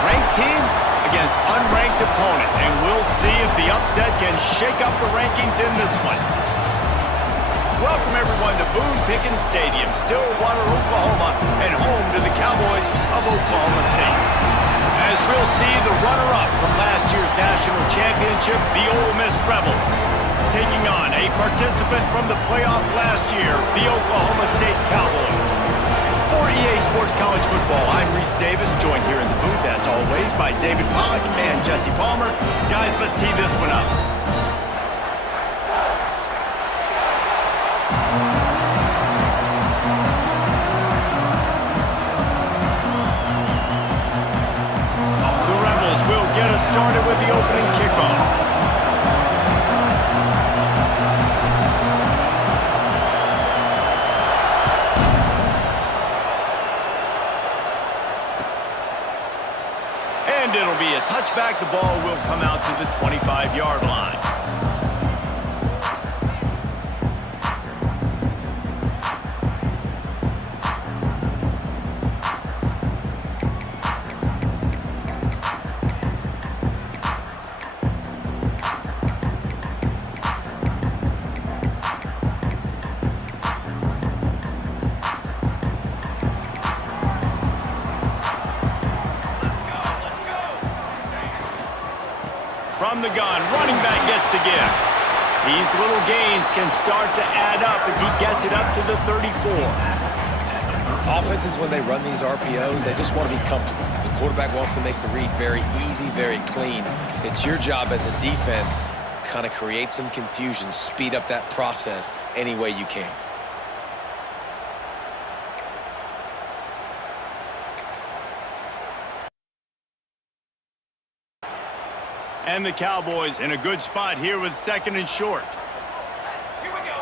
Ranked team against unranked opponent, and we'll see if the upset can shake up the rankings in this one. Welcome everyone to Boone Pickens Stadium, Stillwater, Oklahoma, and home to the Cowboys of Oklahoma State. As we'll see the runner-up from last year's national championship, the Ole Miss Rebels, taking on a participant from the playoff last year, the Oklahoma State Cowboys. For EA Sports College Football, I'm Reese Davis, joined here in the booth, as always, by David Pollack and Jesse Palmer. Guys, let's tee this one up. The Rebels will get us started with the opening kickoff. And it'll be a touchback. The ball will come out to the 25-yard line. From the gun, running back gets the gift. These little gains can start to add up as he gets it up to the 34. Offenses, when they run these RPOs, they just want to be comfortable. The quarterback wants to make the read very easy, very clean. It's your job as a defense to kind of create some confusion, speed up that process any way you can. And the Cowboys in a good spot here with second and short. Here we go.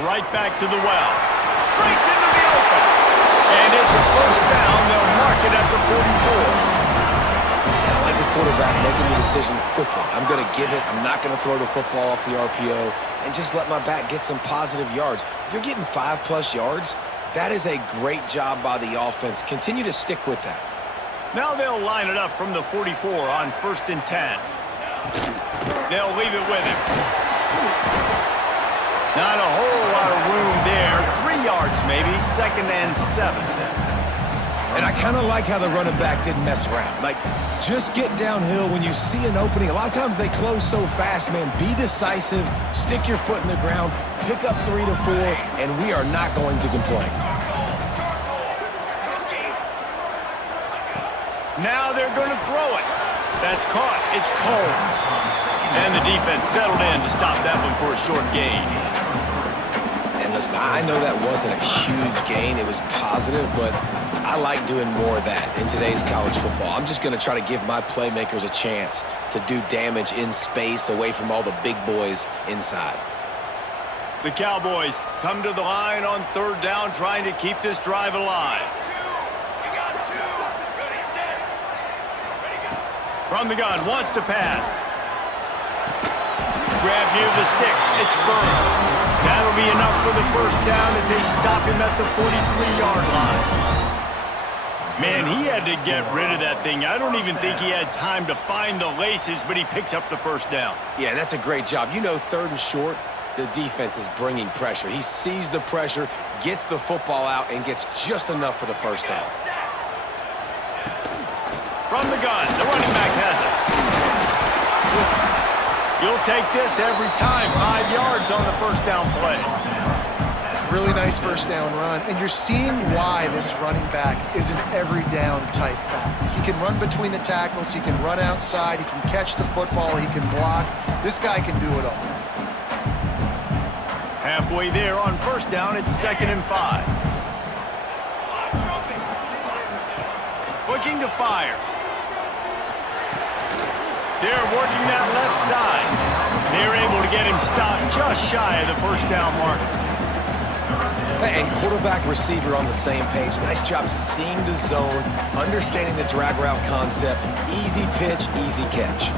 Right back to the well. Breaks into the open. And it's a first down. They'll mark it at the 44. Yeah, I like the quarterback making the decision quickly. I'm going to give it. I'm not going to throw the football off the RPO and just let my back get some positive yards. You're getting 5+ yards. That is a great job by the offense. Continue to stick with that. Now they'll line it up from the 44 on 1st and 10. They'll leave it with him. Not a whole lot of room there. 3 yards maybe, 2nd and 7. And I kind of like how the running back didn't mess around. Like, just get downhill when you see an opening. A lot of times they close so fast, man. Be decisive, stick your foot in the ground, pick up 3 to 4, and we are not going to complain. Now they're going to throw it. That's caught. It's Combs. And the defense settled in to stop that one for a short gain. And listen, I know that wasn't a huge gain. It was positive, but I like doing more of that in today's college football. I'm just going to try to give my playmakers a chance to do damage in space away from all the big boys inside. The Cowboys come to the line on 3rd down, trying to keep this drive alive. From the gun, wants to pass. Grab near the sticks. It's Burrow. That'll be enough for the first down as they stop him at the 43-yard line. Man, he had to get rid of that thing. I don't even think he had time to find the laces, but he picks up the first down. Yeah, that's a great job. You know, 3rd and short, the defense is bringing pressure. He sees the pressure, gets the football out, and gets just enough for the first down. From the gun, the running back has it. You'll take this every time. 5 yards on the first down play. Really nice first down run. And you're seeing why this running back is an every down type back. He can run between the tackles. He can run outside. He can catch the football. He can block. This guy can do it all. Halfway there on first down, it's 2nd and 5. Looking to fire. They're working that left side. They're able to get him stopped just shy of the first down marker. And quarterback receiver on the same page. Nice job seeing the zone, understanding the drag route concept. Easy pitch, easy catch.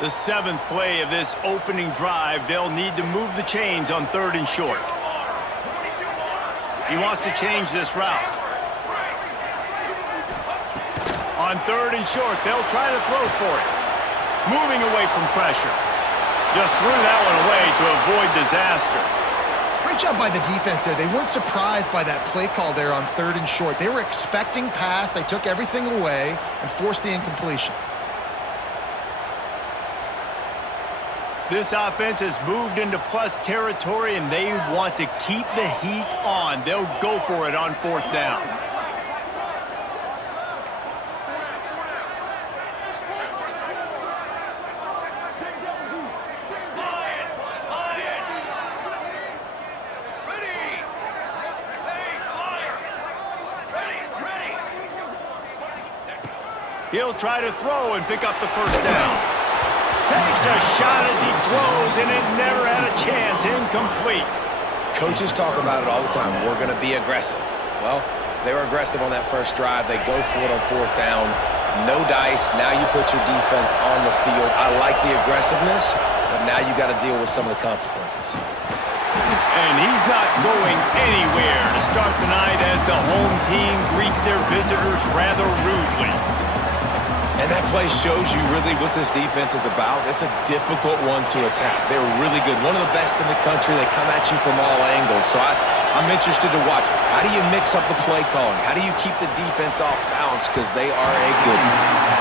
The 7th play of this opening drive, they'll need to move the chains on 3rd and short. He wants to change this route. On 3rd and short, they'll try to throw for it. Moving away from pressure. Just threw that one away to avoid disaster. Great job by the defense there. They weren't surprised by that play call there on 3rd and short. They were expecting pass. They took everything away and forced the incompletion. This offense has moved into plus territory, and they want to keep the heat on. They'll go for it on 4th down. He'll try to throw and pick up the 1st down. Takes a shot as he throws, and it never had a chance. Incomplete. Coaches talk about it all the time. We're going to be aggressive. Well, they were aggressive on that first drive. They go for it on 4th down. No dice. Now you put your defense on the field. I like the aggressiveness, but now you got to deal with some of the consequences. And he's not going anywhere to start the night as the home team greets their visitors rather rudely. And that play shows you really what this defense is about. It's a difficult one to attack. They're really good. One of the best in the country. They come at you from all angles. So I'm interested to watch. How do you mix up the play calling? How do you keep the defense off balance? Because they are a good one.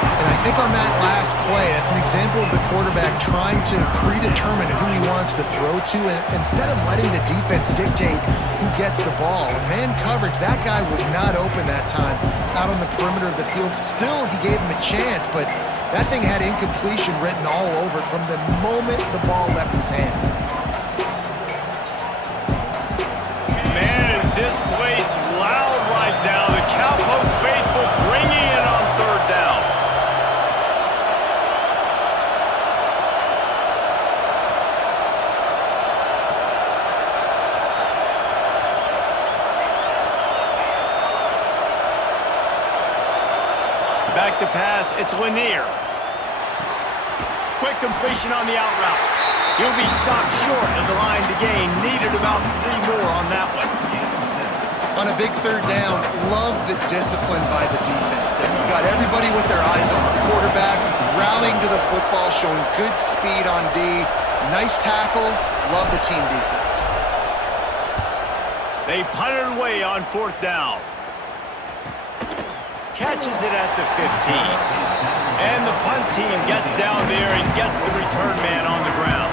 And I think on that last play, that's an example of the quarterback trying to predetermine who he wants to throw to, and instead of letting the defense dictate who gets the ball. Man coverage, that guy was not open that time out on the perimeter of the field. Still, he gave him a chance, but that thing had incompletion written all over it from the moment the ball left his hand. Man, is this place loud right now. The Cowpoke faithful bringing it on 3rd down. Back to pass, it's Lanier. Quick completion on the out route. He'll be stopped short of the line to gain. Needed about 3 more on that one. On a big 3rd down, love the discipline by the defense. That you got everybody with their eyes on the quarterback, rallying to the football, showing good speed on D. Nice tackle. Love the team defense. They punt it away on 4th down. Catches it at the 15. And the punt team gets down there and gets the return man on the ground.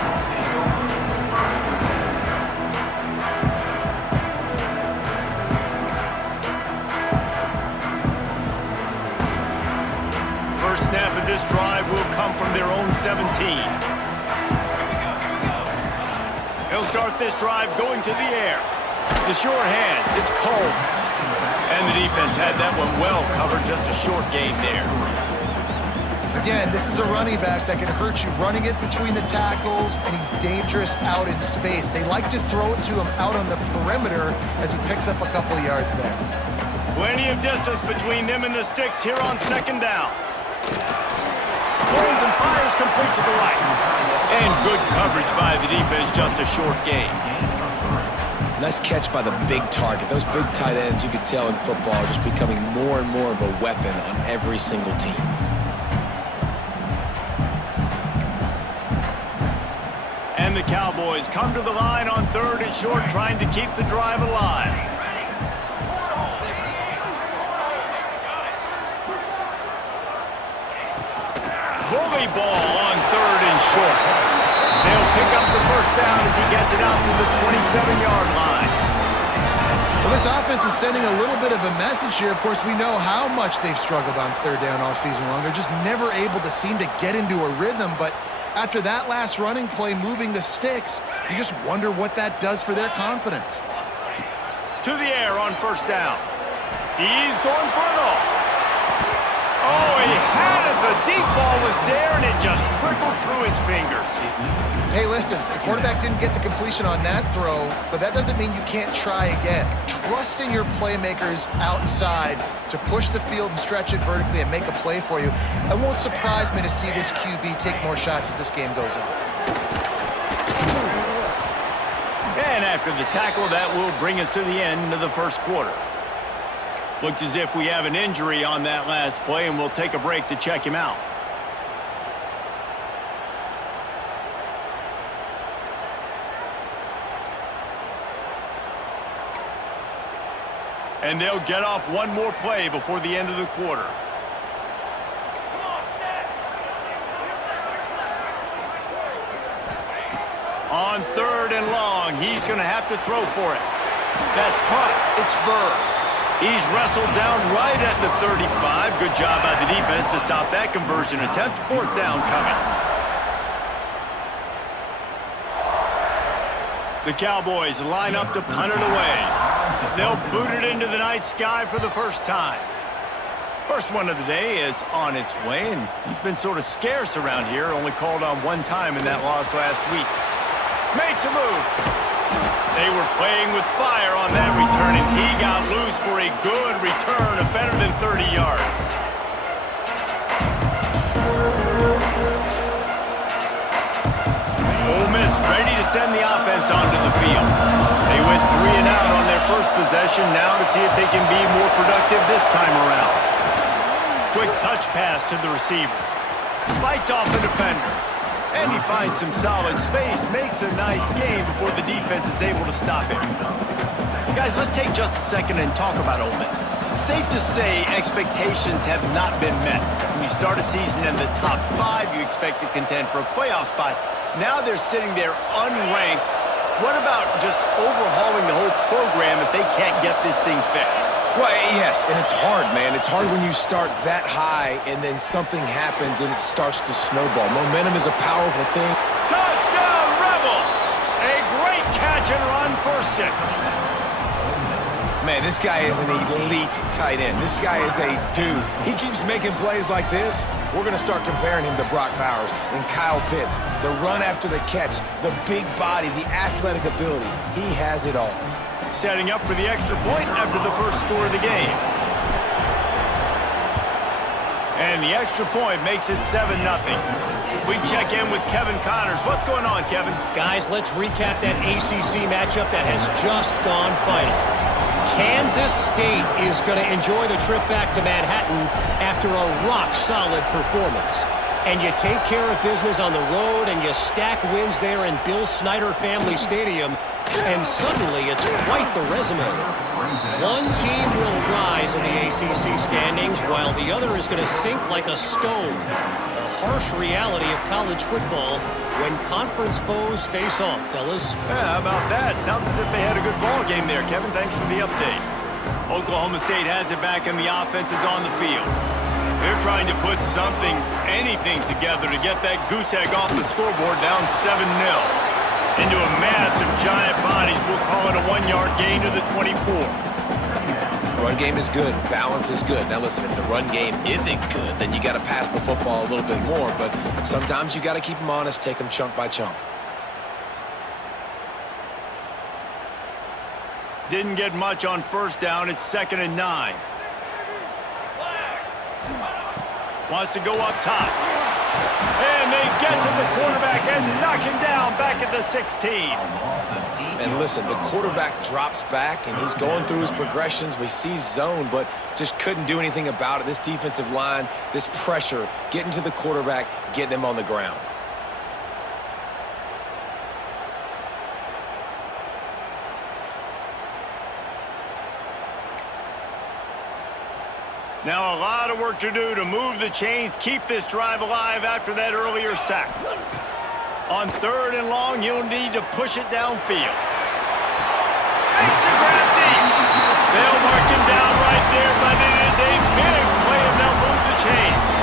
First snap of this drive will come from their own 17. He'll start this drive going to the air. The sure hands, it's Combs. And the defense had that one well covered, just a short gain there. Again, this is a running back that can hurt you running it between the tackles, and he's dangerous out in space. They like to throw it to him out on the perimeter as he picks up a couple of yards there. Plenty of distance between them and the sticks here on 2nd down. Pulls and fires complete to the right. And good coverage by the defense, just a short gain. Nice catch by the big target. Those big tight ends, you could tell in football, are just becoming more and more of a weapon on every single team. And the Cowboys come to the line on 3rd and short, trying to keep the drive alive. Bully ball on 3rd and short. They'll pick up the 1st down as he gets it out to the 27-yard line. Well, this offense is sending a little bit of a message here. Of course, we know how much they've struggled on 3rd down all season long. They're just never able to seem to get into a rhythm. But after that last running play, moving the sticks, you just wonder what that does for their confidence. To the air on 1st down. He's going for it all. Oh, he had it. The deep ball was there, and it just trickled through his fingers. Hey, listen, the quarterback didn't get the completion on that throw, but that doesn't mean you can't try again. Trust in your playmakers outside to push the field and stretch it vertically and make a play for you. It won't surprise me to see this QB take more shots as this game goes on. And after the tackle, that will bring us to the end of the first quarter. Looks as if we have an injury on that last play, and we'll take a break to check him out. And they'll get off one more play before the end of the quarter. On 3rd and long, he's going to have to throw for it. That's caught. It's Burr. He's wrestled down right at the 35. Good job by the defense to stop that conversion attempt. 4th down coming. The Cowboys line up to punt it away. They'll boot it into the night sky for the first time. First one of the day is on its way, and he's been sort of scarce around here, only called on one time in that loss last week. Makes a move. They were playing with fire on that return, and he got loose for a good return of better than 30 yards. Ole Miss ready to send the offense onto the field. They went 3 and out on their first possession, now to see if they can be more productive this time around. Quick touch pass to the receiver. Fights off the defender. And he finds some solid space, makes a nice game before the defense is able to stop him. Guys, let's take just a second and talk about Ole Miss. Safe to say expectations have not been met. When you start a season in the top 5, you expect to contend for a playoff spot. Now they're sitting there unranked. What about just overhauling the whole program if they can't get this thing fixed? Well, yes, and it's hard, man. It's hard when you start that high and then something happens and it starts to snowball. Momentum is a powerful thing. Touchdown, Rebels! A great catch and run for 6. Man, this guy is an elite tight end. This guy is a dude. He keeps making plays like this. We're going to start comparing him to Brock Bowers and Kyle Pitts. The run after the catch, the big body, the athletic ability. He has it all. Setting up for the extra point after the first score of the game. And the extra point makes it 7-0. We check in with Kevin Connors. What's going on, Kevin? Guys, let's recap that ACC matchup that has just gone final. Kansas State is going to enjoy the trip back to Manhattan after a rock-solid performance. And you take care of business on the road and you stack wins there in Bill Snyder Family Stadium, and suddenly it's quite the resume. One team will rise in the ACC standings while the other is going to sink like a stone. The harsh reality of college football when conference foes face off, fellas. Yeah, how about that? Sounds as if they had a good ball game there, Kevin. Thanks for the update. Oklahoma State has it back and the offense is on the field. They're trying to put something, anything together to get that goose egg off the scoreboard down 7-0. Into a mass of giant bodies. We'll call it a 1-yard gain to the 24. Run game is good. Balance is good. Now listen, if the run game isn't good, then you got to pass the football a little bit more. But sometimes you got to keep them honest, take them chunk by chunk. Didn't get much on first down. It's 2nd and 9. Wants to go up top. And they get to the quarterback and knock him down back at the 16. And listen, the quarterback drops back, and he's going through his progressions. We see zone, but just couldn't do anything about it. This defensive line, this pressure, getting to the quarterback, getting him on the ground. Now a lot of work to do to move the chains, keep this drive alive after that earlier sack. On 3rd and long, you'll need to push it downfield. Makes the grab deep. They'll mark him down right there, but it is a big play and they'll move the chains.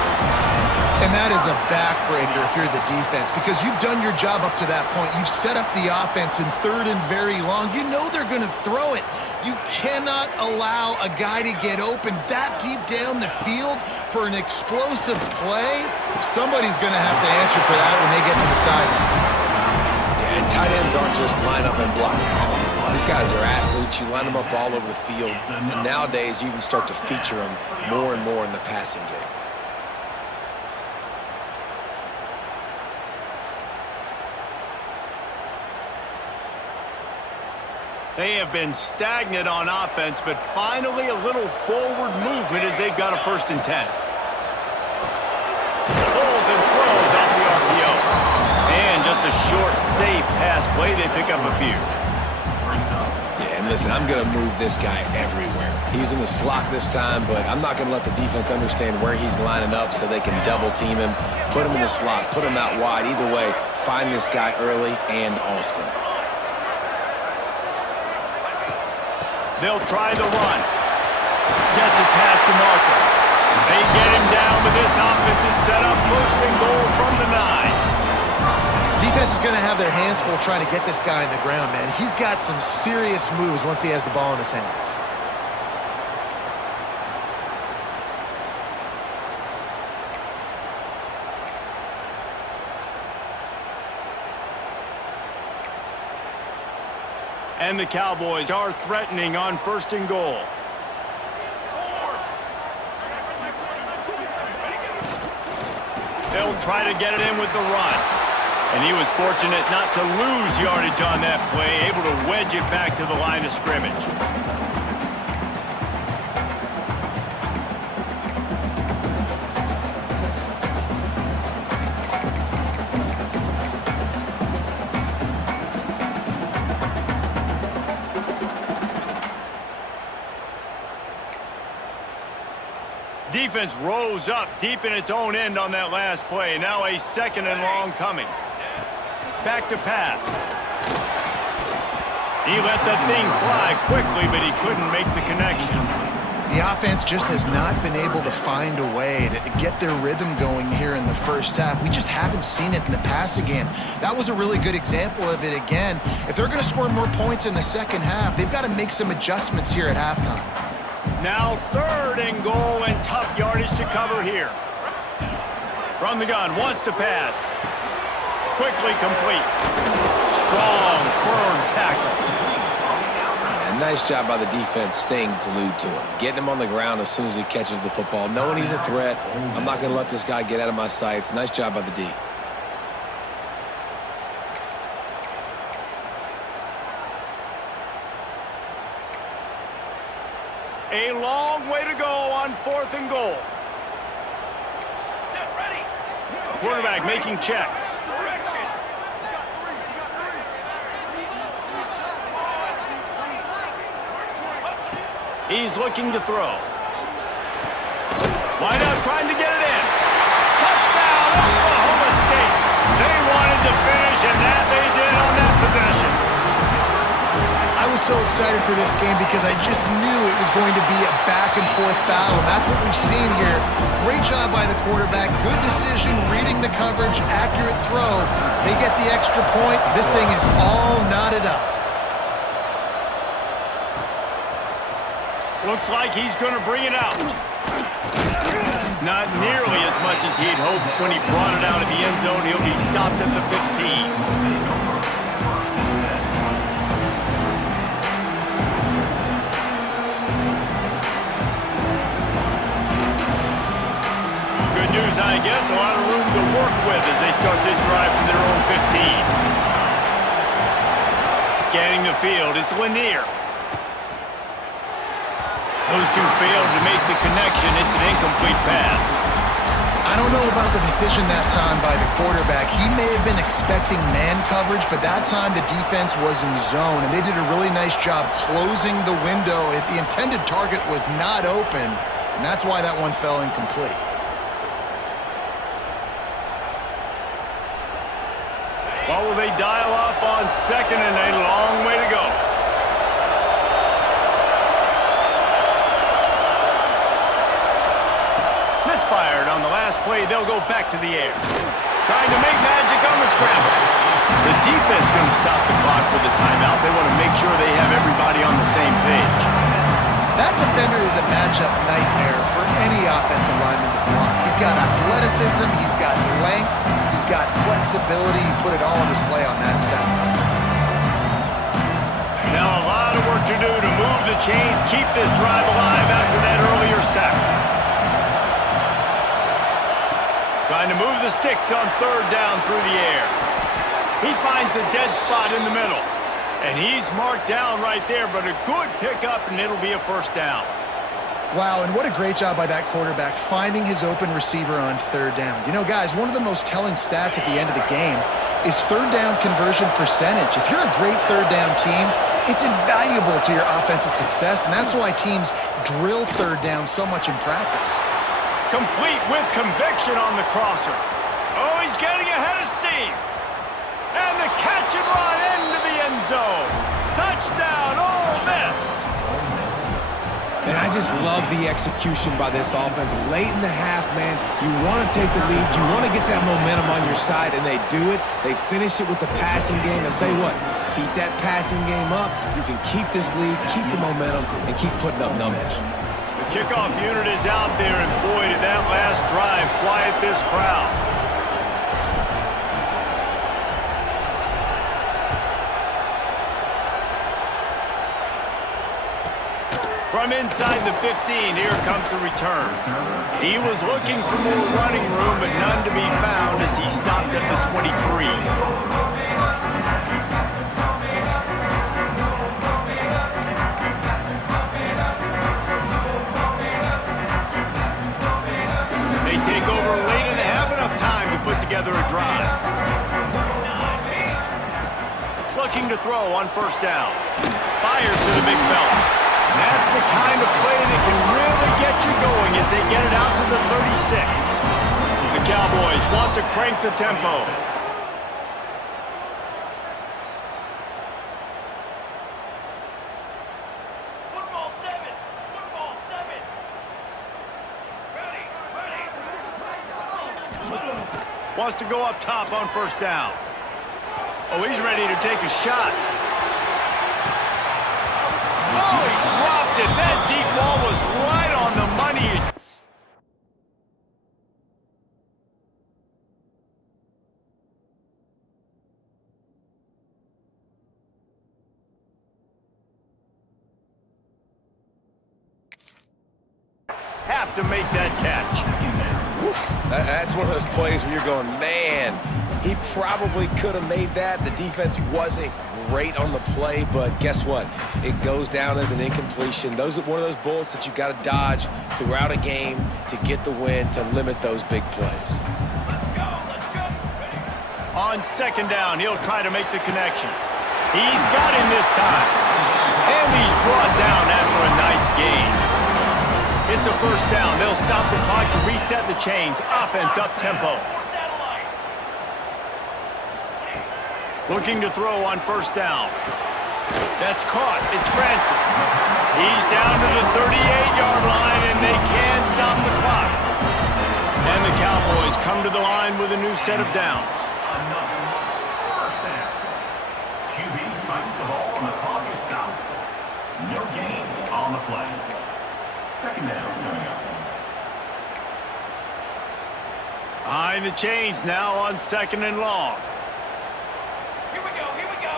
And that is a backbreaker if you're the defense, because you've done your job up to that point. You've set up the offense in 3rd and very long. You know they're going to throw it. You cannot allow a guy to get open that deep down the field for an explosive play. Somebody's going to have to answer for that when they get to the sideline. Yeah, and tight ends aren't just line up and block guys. These guys are athletes. You line them up all over the field. And nowadays, you can start to feature them more and more in the passing game. They have been stagnant on offense, but finally a little forward movement as they've got a 1st and 10. Pulls and throws off the RPO. And just a short, safe pass play. They pick up a few. Yeah, and listen, I'm going to move this guy everywhere. He's in the slot this time, but I'm not going to let the defense understand where he's lining up so they can double team him, put him in the slot, put him out wide. Either way, find this guy early and often. They'll try the run. Gets it past the marker. They get him down, but this offense is set up 1st and goal from the 9. Defense is going to have their hands full trying to get this guy in the ground, man. He's got some serious moves once he has the ball in his hands. And the Cowboys are threatening on 1st and goal. They'll try to get it in with the run. And he was fortunate not to lose yardage on that play, able to wedge it back to the line of scrimmage. Defense rose up deep in its own end on that last play. Now a 2nd and long coming. Back to pass. He let that thing fly quickly, but he couldn't make the connection. The offense just has not been able to find a way to get their rhythm going here in the 1st half. We just haven't seen it in the passing game. That was a really good example of it again. If they're going to score more points in the 2nd half, they've got to make some adjustments here at halftime. Now 3rd and goal and tough yardage to cover here. From the gun, wants to pass. Quickly complete. Strong, firm tackle. And nice job by the defense staying glued to him. Getting him on the ground as soon as he catches the football. Knowing he's a threat, I'm not going to let this guy get out of my sights. Nice job by the D. A long way to go on 4th and goal. Set, ready. Quarterback making checks. He's looking to throw. Wide out trying to get it in. Touchdown, Oklahoma State. They wanted to finish, and that they did on that possession. I was so excited for this game because I just knew it was going to be a back-and-forth battle, and that's what we've seen here. Great job by the quarterback, good decision, reading the coverage, accurate throw. They get the extra point. This thing is all knotted up. Looks like he's going to bring it out. Not nearly as much as he'd hoped when he brought it out of the end zone. He'll be stopped at the 15. Good news, I guess. A lot of room to work with as they start this drive from their own 15. Scanning the field, it's Lanier. Those two failed to make the connection. It's an incomplete pass. I don't know about the decision that time by the quarterback. He may have been expecting man coverage, but that time the defense was in zone, and they did a really nice job closing the window. The intended target was not open, and that's why that one fell incomplete. What will they dial up on 2nd and a long way to go? Misfired on the last play. They'll go back to the air. Trying to make magic on the scramble. The defense going to stop the clock with a timeout. They want to make sure they have everybody on the same page. That defender is a matchup nightmare for any offensive lineman to block. He's got athleticism, he's got length, he's got flexibility. He put it all on display on that side. Now a lot of work to do to move the chains, keep this drive alive after that earlier sack. Trying to move the sticks on 3rd down through the air. He finds a dead spot in the middle. And he's marked down right there, but a good pickup, and it'll be a first down. Wow, and what a great job by that quarterback finding his open receiver on third down. You know, guys, one of the most telling stats at the end of the game is third down conversion percentage. If you're a great third down team, it's invaluable to your offensive success, and that's why teams drill third down so much in practice. Complete with conviction on the crosser. Oh, he's getting ahead of steam. And the catch and run into the end zone. Touchdown, Ole Miss. And I just love the execution by this offense. Late in the half, man, you want to take the lead. You want to get that momentum on your side, and they do it. They finish it with the passing game. I'll tell you what, keep that passing game up. You can keep this lead, keep the momentum, and keep putting up numbers. The kickoff unit is out there, and boy, did that last drive quiet this crowd. From inside the 15, here comes the return. He was looking for more running room, but none to be found as he stopped at the 23. They take over late and have enough time to put together a drive. Looking to throw on first down. Fires to the big fella. That's the kind of play that can really get you going as they get it out to the 36. The Cowboys want to crank the tempo. Football 7. Football 7. Ready. Wants to go up top on first down. Oh, he's ready to take a shot. Oh, he dropped it. That deep ball was right on the money. Have to make that catch. That's one of those plays where you're going, man, he probably could have made that. The defense wasn't great on the play, but guess what? It goes down as an incompletion. Those are one of those bullets that you got to dodge throughout a game to get the win, to limit those big plays. On second down, he'll try to make the connection. He's got him this time. And he's brought down after a nice gain. It's a first down. They'll stop the clock to reset the chains. Offense up tempo. Looking to throw on first down. That's caught. It's Francis. He's down to the 38-yard line, and they can stop the clock. And the Cowboys come to the line with a new set of downs. First down. QB spikes the ball, and the clock is stopped. No gain on the play. Second down coming up. Behind the chains now on second and long. Here we go. Here we go.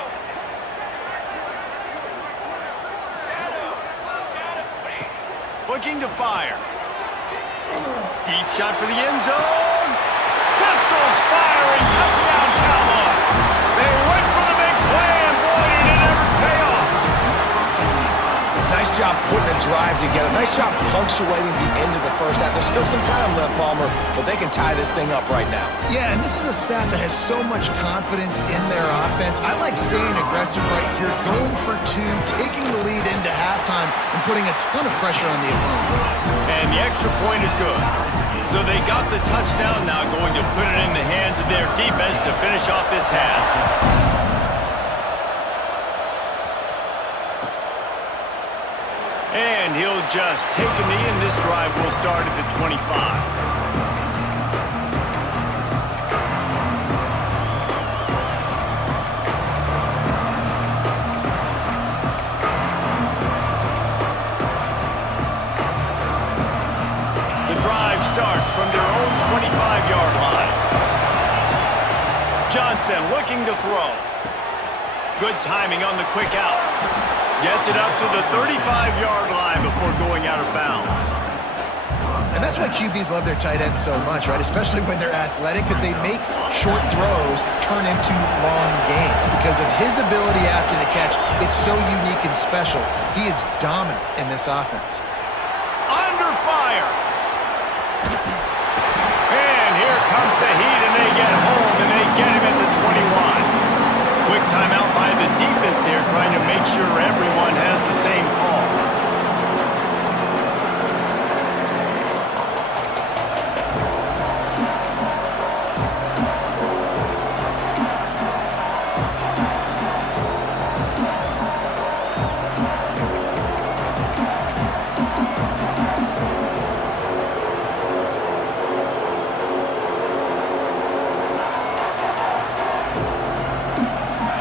Shadow. Looking to fire. Deep shot for the end zone. Pistols firing. Touchdown, Cowboys. They went for the big play, and boy, did it ever pay off. Nice job putting a drive together. Nice job punctuating the end of the first half. There's still some time left, Palmer, but they can tie this thing up right now. Yeah, and this is a staff that has so much confidence in their offense. I like staying aggressive right here, going for two, taking the lead into halftime, and putting a ton of pressure on the opponent. And the extra point is good. So they got the touchdown, now going to put it in the hands of their defense to finish off this half. And he'll just take a knee, and this drive will start at the 25. The drive starts from their own 25-yard line. Johnson looking to throw. Good timing on the quick out. Gets it up to the 35-yard line before going out of bounds. And that's why QBs love their tight ends so much, right? Especially when they're athletic, because they make short throws turn into long gains. Because of his ability after the catch, it's so unique and special. He is dominant in this offense. Under fire. And here comes the heat, and they get home, and they get him at the 21. Quick timeout by the defense there, trying to make sure everyone has the same call.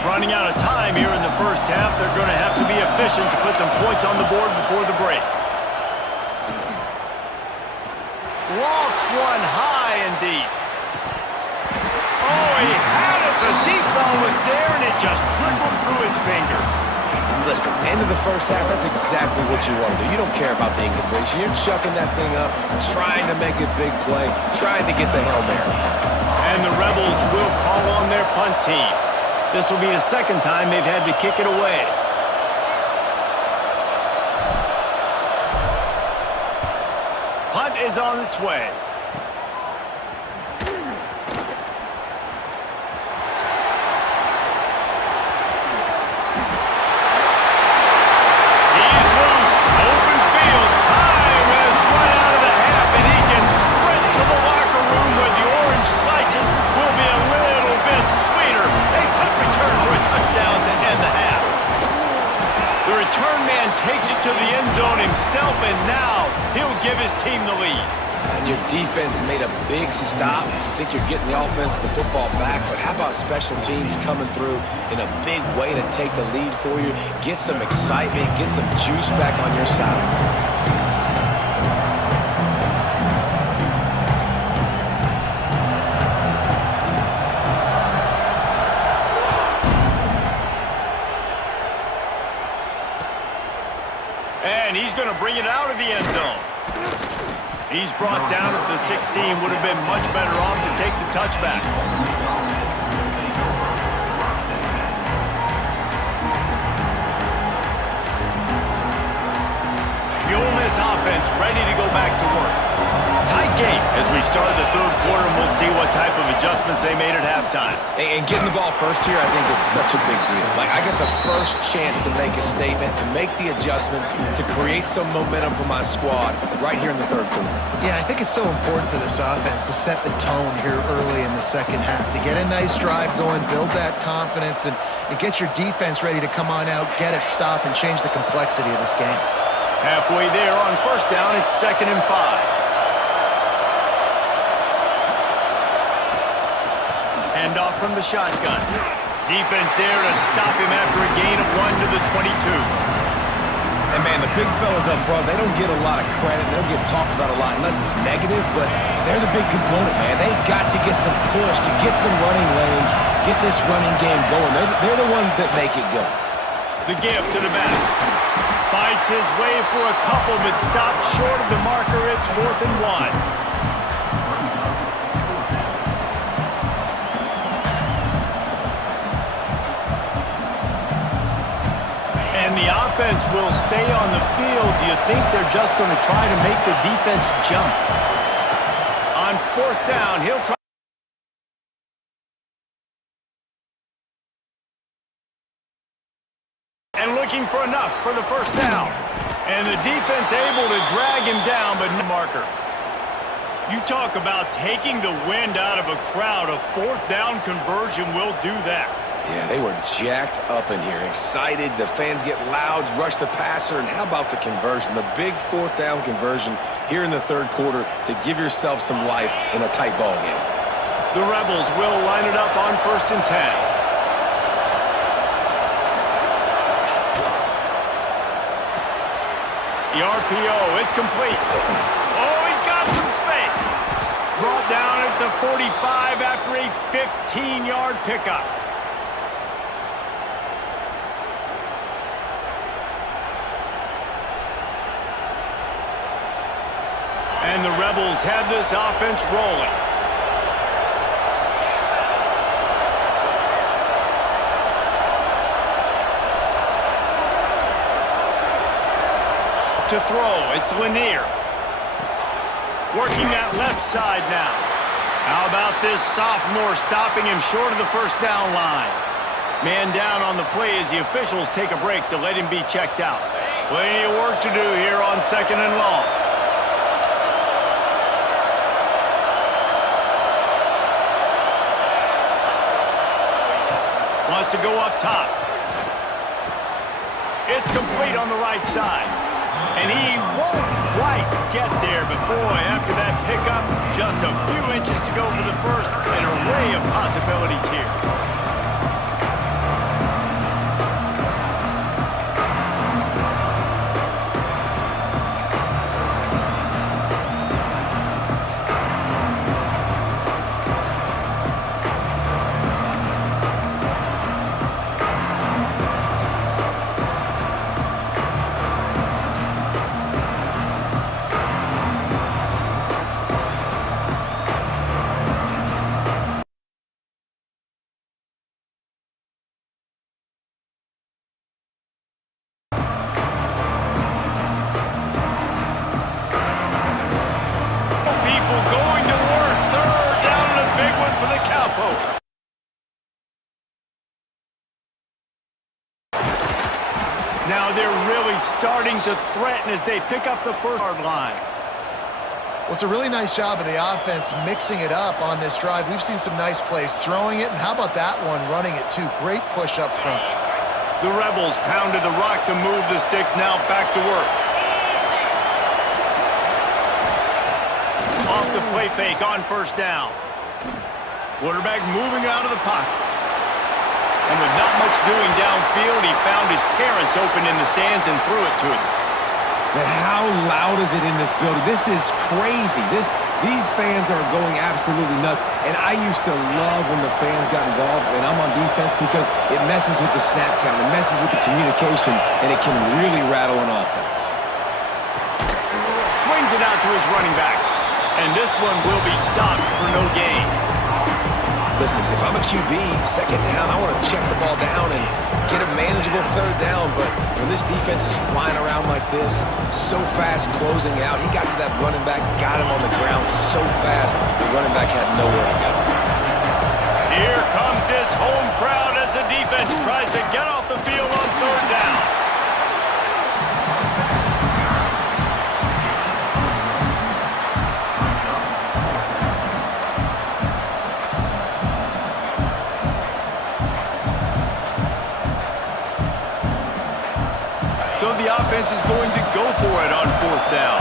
Running out of time here in the first half. They're going to have to be efficient to put some points on the board before the break. Lofts one high and deep. Oh, he had it. The deep ball was there, and it just trickled through his fingers. Listen, end of the first half, that's exactly what you want to do. You don't care about the incompletion. You're chucking that thing up, trying to make a big play, trying to get the Hail Mary. And the Rebels will call on their punt team. This will be the second time they've had to kick it away. Punt is on its way. He's loose. Open field. Time has run out of the half, and he can sprint to the locker room where the orange slices will be a little bit sweeter. A punt return for a touchdown to end the half. The return man takes it to the end zone himself, and now he'll give his team the lead. And your defense made a big stop. You think you're getting the offense, the football back, but how about special teams coming through in a big way to take the lead for you, get some excitement, get some juice back on your side. And he's going to bring it out of the end zone. He's brought down at the 16. Would have been much better off to take the touchback. The Ole Miss offense ready to go back to work. Tight game as we start the third quarter, and we'll see what type of adjustments they made at halftime. And getting the ball first here, I think, is such a big deal. Like, I get the first chance to make a statement, to make the adjustments, to create some momentum for my squad right here in the third quarter. Yeah, I think it's so important for this offense to set the tone here early in the second half, to get a nice drive going, build that confidence, and get your defense ready to come on out, get a stop, and change the complexity of this game. Halfway there on first down, it's 2nd and 5. Hand off from the shotgun. Defense there to stop him after a gain of 1 to the 22. And, man, the big fellas up front, they don't get a lot of credit. They don't get talked about a lot unless it's negative, but they're the big component, man. They've got to get some push, to get some running lanes, get this running game going. They're the ones that make it go. The give to the back. Fights his way for a couple, but stopped short of the marker. It's 4th and 1. And the offense will stay on the field. Do you think they're just going to try to make the defense jump? On 4th down, he'll try. And looking for enough for the first down. And the defense able to drag him down, but no marker. You talk about taking the wind out of a crowd. A 4th down conversion will do that. Yeah, they were jacked up in here, excited. The fans get loud, rush the passer, and how about the conversion? The big 4th down conversion here in the third quarter to give yourself some life in a tight ball game. The Rebels will line it up on 1st and 10. The RPO, it's complete. Oh, he's got some space. Brought down at the 45 after a 15-yard pickup. And the Rebels have this offense rolling. To throw, it's Lanier. Working that left side now. How about this sophomore stopping him short of the first down line? Man down on the play as the officials take a break to let him be checked out. Plenty of work to do here on 2nd and long. Wants to go up top. It's complete on the right side. And he won't quite get there, but boy, after that pickup, just a few inches to go for the first. An array of possibilities here. Now they're really starting to threaten as they pick up the first yard line. Well, it's a really nice job of the offense mixing it up on this drive. We've seen some nice plays throwing it, and how about that one running it too? Great push up front. The Rebels pounded the rock to move the sticks, now back to work. Off the play fake on first down. Quarterback moving out of the pocket. And with not much doing downfield, he found his parents open in the stands and threw it to him. Man, how loud is it in this building? This is crazy. These fans are going absolutely nuts. And I used to love when the fans got involved, and I'm on defense, because it messes with the snap count. It messes with the communication, and it can really rattle an offense. Swings it out to his running back. And this one will be stopped for no gain. Listen, if I'm a QB, 2nd down, I want to check the ball down and get a manageable 3rd down. But when this defense is flying around like this, so fast closing out, he got to that running back, got him on the ground so fast, the running back had nowhere to go. Here comes this home crowd as the defense tries to get off the field on 3rd down. So the offense is going to go for it on 4th down.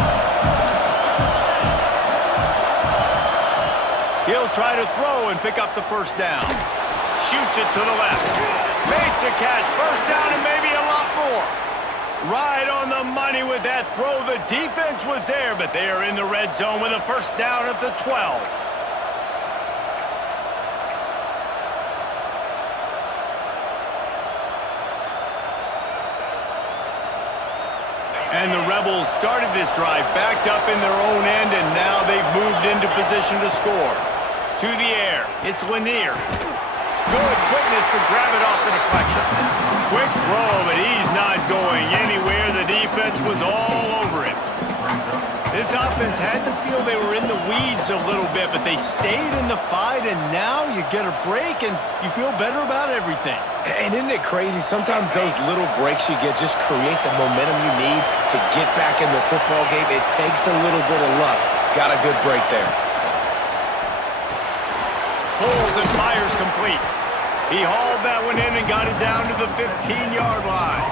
He'll try to throw and pick up the first down. Shoots it to the left. Makes a catch. First down and maybe a lot more. Right on the money with that throw. The defense was there, but they are in the red zone with a first down at the 12. And the Rebels started this drive backed up in their own end, and now they've moved into position to score. To the air, it's Lanier. Good quickness to grab it off the deflection. Quick throw, but he's not going anywhere. The defense was all over him. This offense had to feel they were in the weeds a little bit, but they stayed in the fight, and now you get a break, and you feel better about everything. And isn't it crazy? Sometimes those little breaks you get just create the momentum you need to get back in the football game. It takes a little bit of luck. Got a good break there. Pulls and fires complete. He hauled that one in and got it down to the 15-yard line.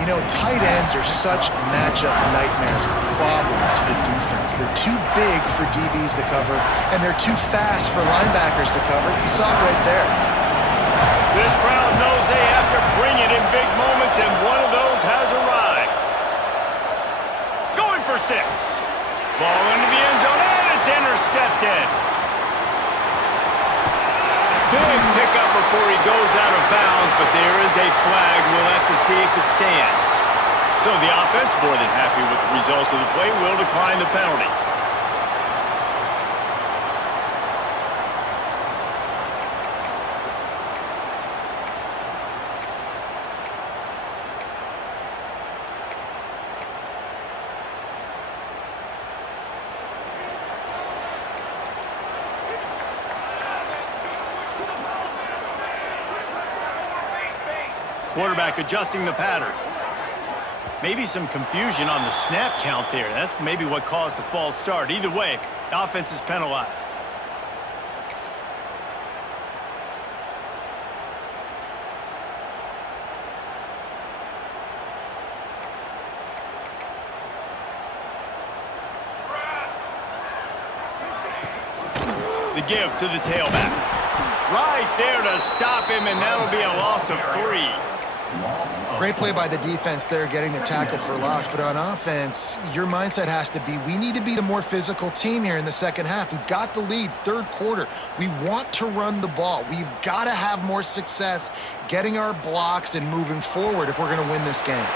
You know, tight ends are such matchup nightmares and problems for defense. They're too big for DBs to cover, and they're too fast for linebackers to cover. You saw it right there. This crowd knows they have to bring it in big moments, and one of those has arrived. Going for 6. Ball into the end zone, and it's intercepted. Big pickup before he goes out of bounds, but there is a flag. We'll have to see if it stands. So the offense, more than happy with the result of the play, will decline the penalty. Quarterback adjusting the pattern. Maybe some confusion on the snap count there. That's maybe what caused the false start. Either way, the offense is penalized. The give to the tailback. Right there to stop him, and that'll be a loss of 3. Great play by the defense there, getting the tackle for loss. But on offense, your mindset has to be, we need to be the more physical team here in the second half. We've got the lead, third quarter. We want to run the ball. We've got to have more success getting our blocks and moving forward if we're going to win this game.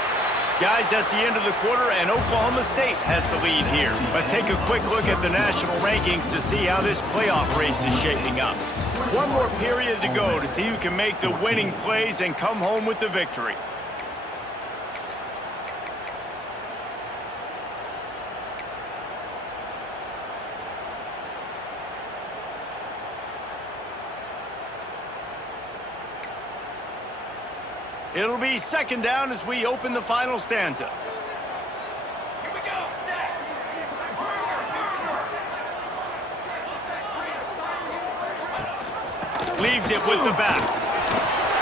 Guys, that's the end of the quarter, and Oklahoma State has the lead here. Let's take a quick look at the national rankings to see how this playoff race is shaping up. One more period to go to see who can make the winning plays and come home with the victory. It'll be second down as we open the final stanza. Here we go, set. Leaves it with the back.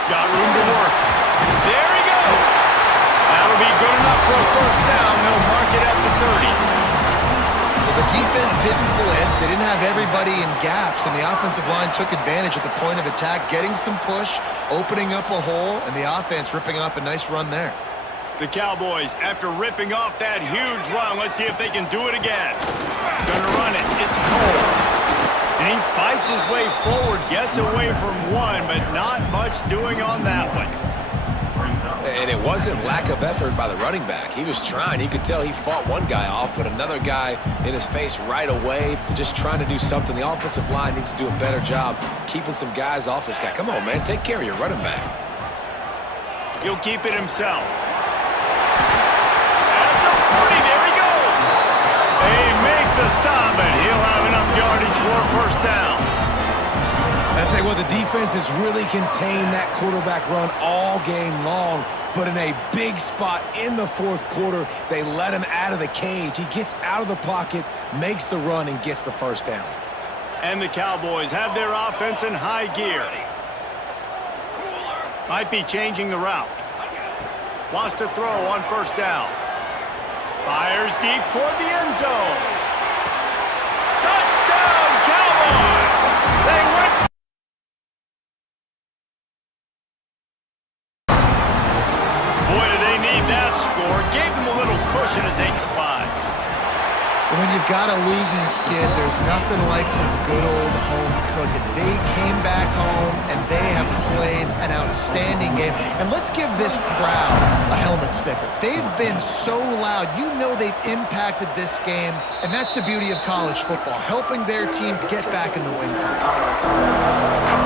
Got room to work. There he goes. That'll be good enough for a first down. They'll mark it at the 30. Well, the defense didn't blitz. They didn't have everybody in gaps, and the offensive line took advantage at the point of attack, getting some push, opening up a hole, and the offense ripping off a nice run there. The Cowboys, after ripping off that huge run, let's see if they can do it again. Gonna run it. It's Coles. And he fights his way forward, gets away from one, but not much doing on that one. And it wasn't lack of effort by the running back. He was trying. You could tell he fought one guy off, but another guy in his face right away, just trying to do something. The offensive line needs to do a better job keeping some guys off this guy. Come on, man. Take care of your running back. He'll keep it himself. At the 40, there he goes. They make the stop, and he'll have enough yardage for a first down. I'd say, well, the defense has really contained that quarterback run all game long, but in a big spot in the fourth quarter, they let him out of the cage. He gets out of the pocket, makes the run, and gets the first down. And the Cowboys have their offense in high gear. Might be changing the route. Wants to throw on first down. Fires deep toward the end zone. Touchdown, Cowboys! They went. Boy, did they need that score. Gave them a little cushion as they slide. When you've got a losing skid, there's nothing like some good old home cooking. They came back home, and they have played an outstanding game. And let's give this crowd a helmet sticker. They've been so loud. You know they've impacted this game, and that's the beauty of college football, helping their team get back in the win column.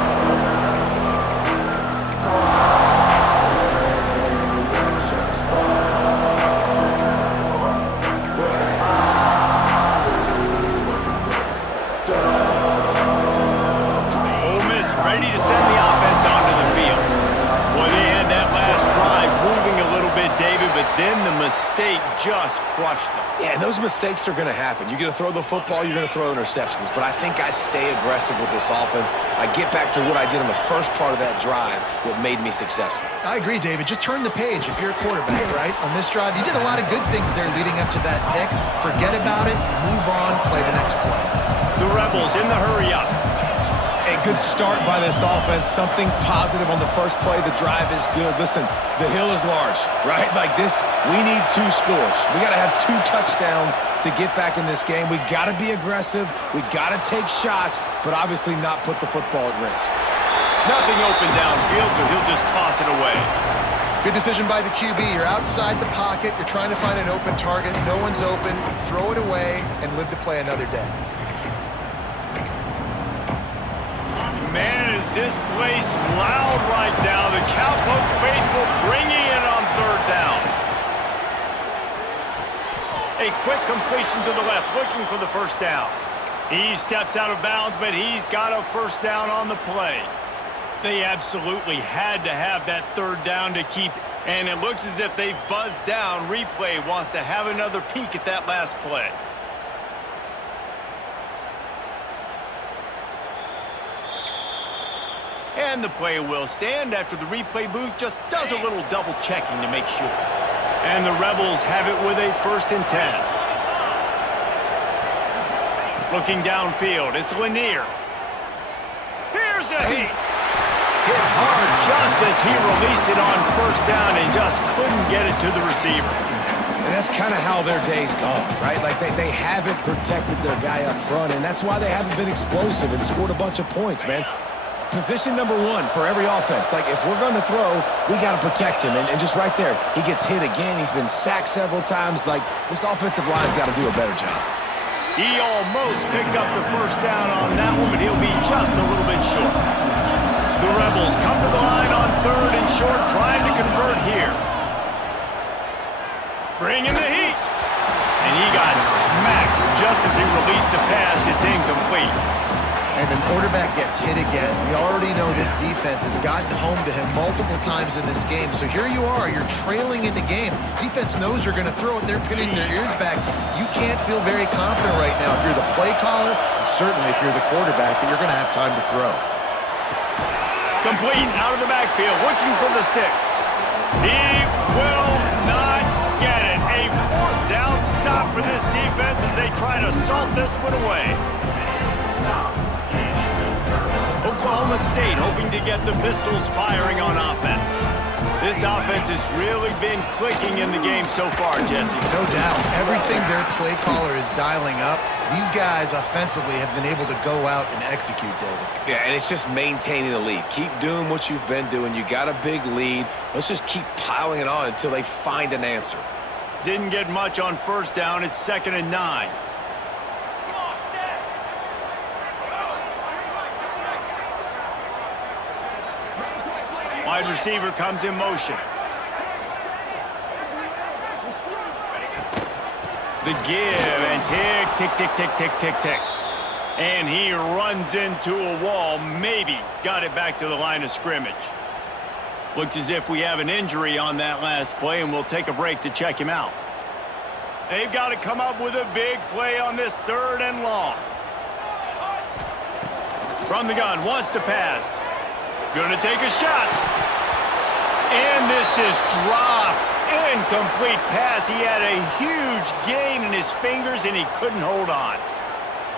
Ready to send the offense onto the field. Boy, they had that last drive moving a little bit, David, but then the mistake just crushed them. Yeah, and those mistakes are going to happen. You're going to throw the football, you're going to throw interceptions. But I think I stay aggressive with this offense. I get back to what I did on the first part of that drive that made me successful. I agree, David. Just turn the page if you're a quarterback, right? On this drive, you did a lot of good things there leading up to that pick. Forget about it, move on, play the next play. The Rebels in the hurry-up. A good start by this offense, something positive on the first play. The drive is good. Listen, the hill is large, right? Like this, we need 2 scores. We got to have 2 touchdowns to get back in this game. We got to be aggressive. We got to take shots, but obviously not put the football at risk. Nothing open downfield, so he'll just toss it away. Good decision by the QB. You're outside the pocket. You're trying to find an open target. No one's open. Throw it away and live to play another day. Man, is this place loud right now. The Cowpoke faithful bringing it on third down. A quick completion to the left, looking for the first down. He steps out of bounds, but he's got a first down on the play. They absolutely had to have that third down to keep, and it looks as if they've buzzed down. Replay wants to have another peek at that last play. And the play will stand after the replay booth just does a little double checking to make sure. And the Rebels have it with a 1st and 10. Looking downfield, it's Lanier. Here's a heat. Hit hard just as he released it on first down and just couldn't get it to the receiver. And that's kind of how their day's gone, right? Like they haven't protected their guy up front, and that's why they haven't been explosive and scored a bunch of points, man. Position number 1 for every offense. Like, if we're going to throw, we got to protect him. And just right there, he gets hit again. He's been sacked several times. Like, this offensive line's got to do a better job. He almost picked up the first down on that one, but he'll be just a little bit short. The Rebels come to the line on 3rd and short, trying to convert here. Bringing the heat. And he got smacked just as he released the pass. It's incomplete. And the quarterback gets hit again. We already know this defense has gotten home to him multiple times in this game. So here you are, you're trailing in the game. Defense knows you're going to throw it. They're pinning their ears back. You can't feel very confident right now if you're the play caller, and certainly if you're the quarterback, that you're going to have time to throw. Complete out of the backfield, looking for the sticks. He will not get it. A 4th down stop for this defense as they try to salt this one away. Oklahoma State hoping to get the Pistols firing on offense. This offense has really been clicking in the game so far, Jesse. No doubt. Everything their play caller is dialing up, these guys offensively have been able to go out and execute, David. Yeah, and it's just maintaining the lead. Keep doing what you've been doing. You got a big lead. Let's just keep piling it on until they find an answer. Didn't get much on first down. It's 2nd and 9. Wide receiver comes in motion. The give and tick, tick, tick, tick, tick, tick, tick. And he runs into a wall. Maybe got it back to the line of scrimmage. Looks as if we have an injury on that last play, and we'll take a break to check him out. They've got to come up with a big play on this 3rd and long. From the gun, wants to pass. Gonna take a shot. And this is dropped. Incomplete pass. He had a huge gain in his fingers, and he couldn't hold on.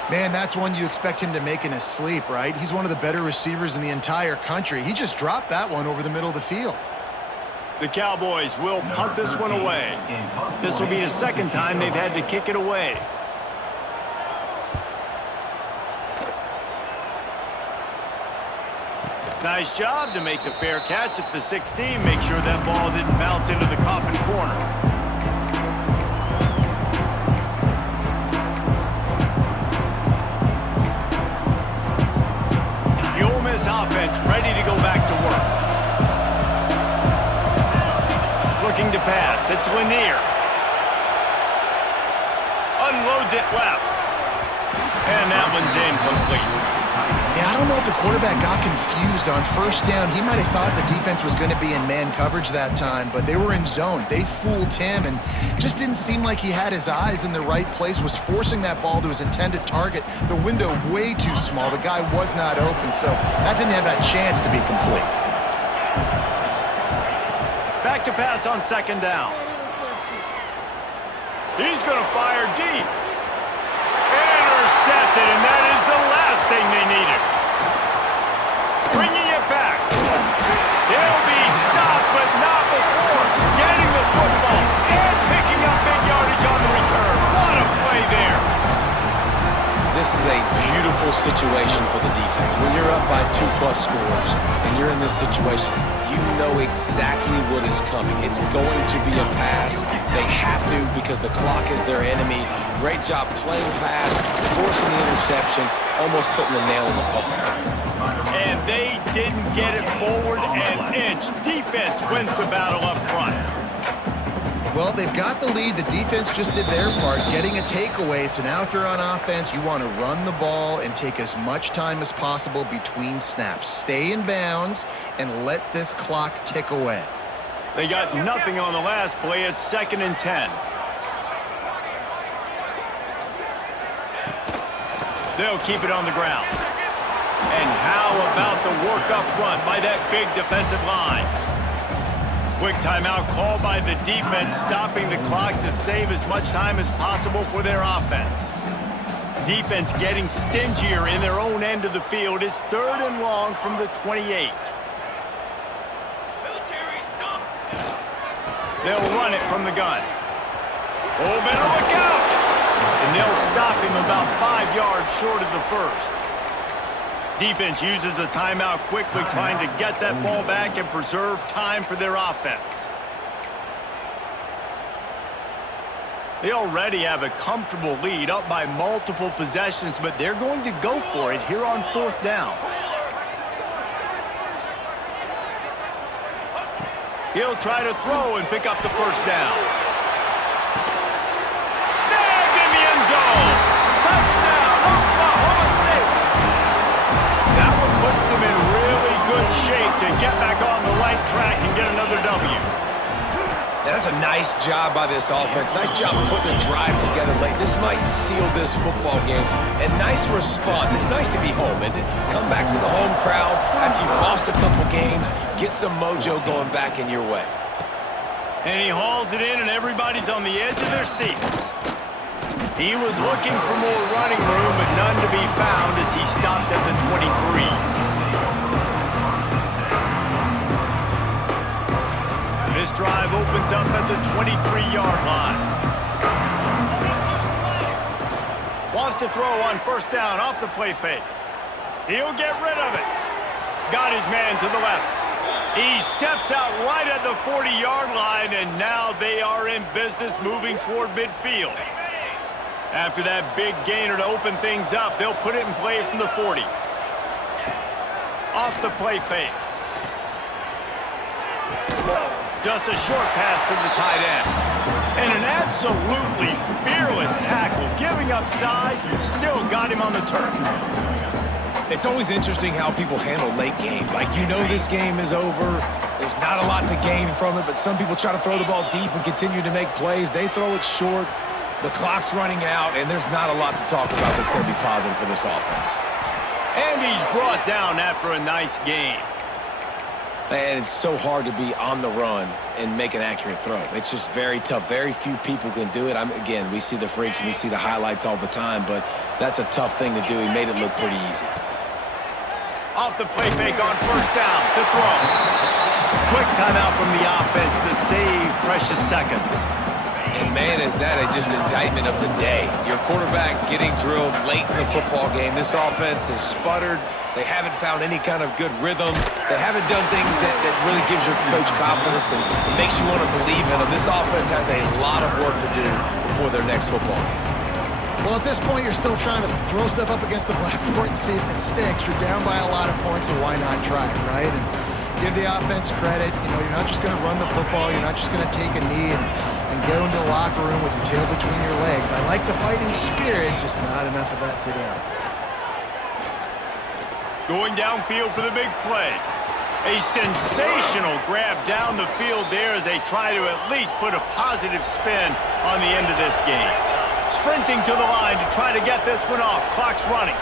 Man, that's one you expect him to make in his sleep, right? He's one of the better receivers in the entire country. He just dropped that one over the middle of the field. The Cowboys will punt this one away. This will be the 2nd time they've had to kick it away. Nice job to make the fair catch at the 16. Make sure that ball didn't bounce into the coffin corner. The Ole Miss offense ready to go back to work. Looking to pass. It's Lanier. Unloads it left. And that one's incomplete. Yeah, I don't know if the quarterback got confused on first down. He might have thought the defense was going to be in man coverage that time, but they were in zone. They fooled him and just didn't seem like he had his eyes in the right place, was forcing that ball to his intended target. The window way too small. The guy was not open, so that didn't have that chance to be complete. Back to pass on 2nd down. He's going to fire deep. Intercepted, and that is the last thing they needed. Bringing it back. They'll be stopped, but not before getting the football and picking up big yardage on the return. What a play there. This is a beautiful situation for the defense. When you're up by 2+ scores and you're in this situation, you know exactly what is coming. It's going to be a pass. They have to because the clock is their enemy. Great job playing pass, forcing the interception, almost putting the nail in the coffin. And they didn't get it forward an inch. Defense wins the battle up front. Well, they've got the lead. The defense just did their part, getting a takeaway. So now if you're on offense, you want to run the ball and take as much time as possible between snaps. Stay in bounds and let this clock tick away. They got nothing on the last play. It's 2nd and 10. They'll keep it on the ground. And how about the work up front by that big defensive line? Quick timeout called by the defense, stopping the clock to save as much time as possible for their offense. Defense getting stingier in their own end of the field. It's 3rd and long from the 28. They'll run it from the gun. Oh, better look out! And they'll stop him about 5 yards short of the first. Defense uses a timeout quickly, trying to get that ball back and preserve time for their offense. They already have a comfortable lead, up by multiple possessions, but they're going to go for it here on 4th down. He'll try to throw and pick up the first down. Snagged in the end zone! Touchdown, Oklahoma State! That one puts them in really good shape to get back on the right track and get another W. That's a nice job by this offense. Nice job putting a drive together late. This might seal this football game. And nice response. It's nice to be home, isn't it? Come back to the home crowd after you've lost a couple games. Get some mojo going back in your way. And he hauls it in, and everybody's on the edge of their seats. He was looking for more running room, but none to be found as he stopped at the 23. This drive opens up at the 23-yard line. Wants to throw on 1st down off the play fake. He'll get rid of it. Got his man to the left. He steps out right at the 40-yard line, and now they are in business moving toward midfield. After that big gainer to open things up, they'll put it in play from the 40. Off the play fake. Just a short pass to the tight end. And an absolutely fearless tackle, giving up size, still got him on the turf. It's always interesting how people handle late game. Like, you know this game is over. There's not a lot to gain from it, but some people try to throw the ball deep and continue to make plays. They throw it short. The clock's running out, and there's not a lot to talk about that's going to be positive for this offense. And he's brought down after a nice gain. And it's so hard to be on the run and make an accurate throw. It's just very tough. Very few people can do it. Again, we see the freaks and we see the highlights all the time, but that's a tough thing to do. He made it look pretty easy. Off the play fake on 1st down to throw. Quick timeout from the offense to save precious seconds. And man, is that just indictment of the day. Your quarterback getting drilled late in the football game. This offense has sputtered. They haven't found any kind of good rhythm. They haven't done things that really gives your coach confidence and makes you want to believe in them. This offense has a lot of work to do before their next football game. Well, at this point, you're still trying to throw stuff up against the blackboard and see if it sticks. You're down by a lot of points, so why not try it, right? And give the offense credit. You know, you're not just going to run the football. You're not just going to take a knee and go into the locker room with your tail between your legs. I like the fighting spirit, just not enough of that today. Going downfield for the big play. A sensational grab down the field there as they try to at least put a positive spin on the end of this game. Sprinting to the line to try to get this one off. Clock's running.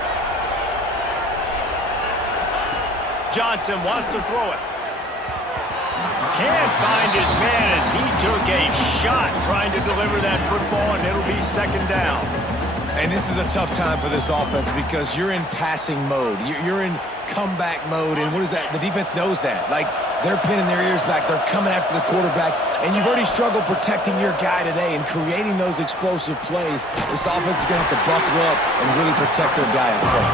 Johnson wants to throw it. Can't find his man as he took a shot trying to deliver that football, and it'll be 2nd down. And this is a tough time for this offense because you're in passing mode. You're in comeback mode, and what is that? The defense knows that. Like, they're pinning their ears back. They're coming after the quarterback. And you've already struggled protecting your guy today and creating those explosive plays. This offense is going to have to buckle up and really protect their guy in front.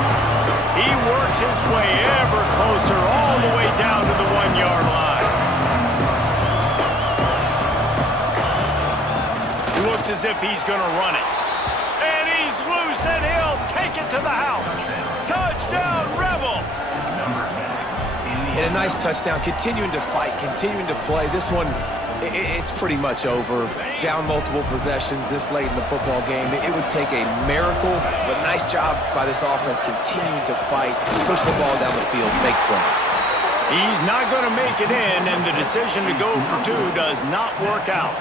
He works his way ever closer all the way down to the 1-yard line. Looks as if he's going to run it. And he's loose, and he'll take it to the house. Touchdown, Rebels! And a nice touchdown, continuing to fight, continuing to play. This one, it's pretty much over. Down multiple possessions this late in the football game. It would take a miracle, but nice job by this offense continuing to fight, push the ball down the field, make plays. He's not going to make it in, and the decision to go for two does not work out.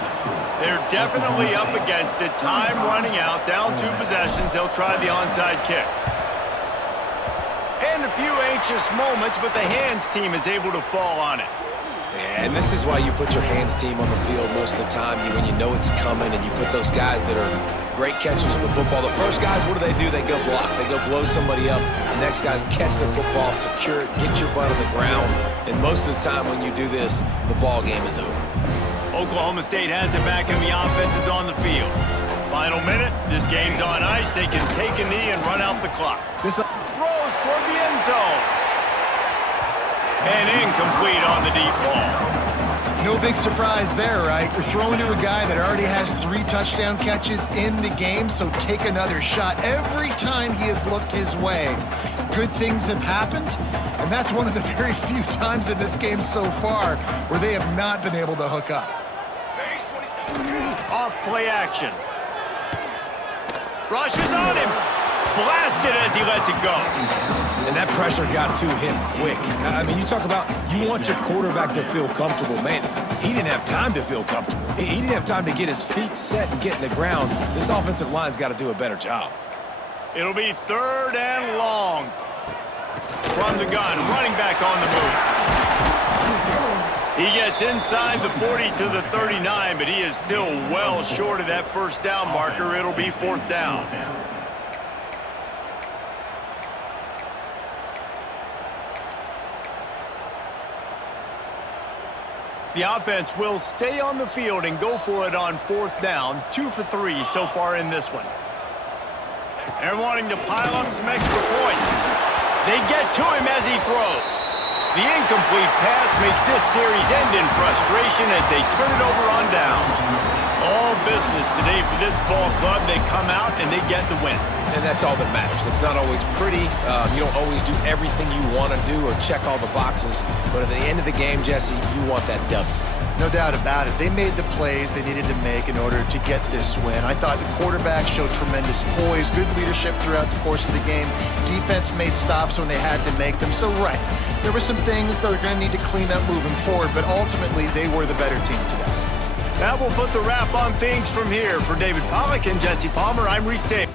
They're definitely up against it. Time running out, down 2 possessions. They'll try the onside kick. And a few anxious moments, but the hands team is able to fall on it. And this is why you put your hands team on the field most of the time when you know it's coming, and you put those guys that are great catchers of the football. The first guys, what do? They go block. They go blow somebody up. The next guys catch the football, secure it, get your butt on the ground. And most of the time when you do this, the ball game is over. Oklahoma State has it back, and the offense is on the field. Final minute. This game's on ice. They can take a knee and run out the clock. Throws toward the end zone. And incomplete on the deep ball. No big surprise there, right? You're throwing to a guy that already has 3 touchdown catches in the game, so take another shot. Every time he has looked his way, good things have happened, and that's one of the very few times in this game so far where they have not been able to hook up. Off play action. Rushes on him. Blasted as he lets it go. And that pressure got to him quick. I mean, you talk about you want your quarterback to feel comfortable. Man, he didn't have time to feel comfortable. He didn't have time to get his feet set and get in the ground. This offensive line's got to do a better job. It'll be 3rd and long. From the gun, running back on the move. He gets inside the 40 to the 39, but he is still well short of that first down marker. It'll be 4th down. The offense will stay on the field and go for it on 4th down. 2 for 3 so far in this one. They're wanting to pile up some extra points. They get to him as he throws. The incomplete pass makes this series end in frustration as they turn it over on downs. All business today for this ball club. They come out and they get the win. And that's all that matters. It's not always pretty. You don't always do everything you want to do or check all the boxes. But at the end of the game, Jesse, you want that W. No doubt about it. They made the plays they needed to make in order to get this win. I thought the quarterback showed tremendous poise, good leadership throughout the course of the game. Defense made stops when they had to make them. So, right, there were some things they're going to need to clean up moving forward, but ultimately they were the better team today. That will put the wrap on things from here. For David Pollack and Jesse Palmer, I'm Reese Davis.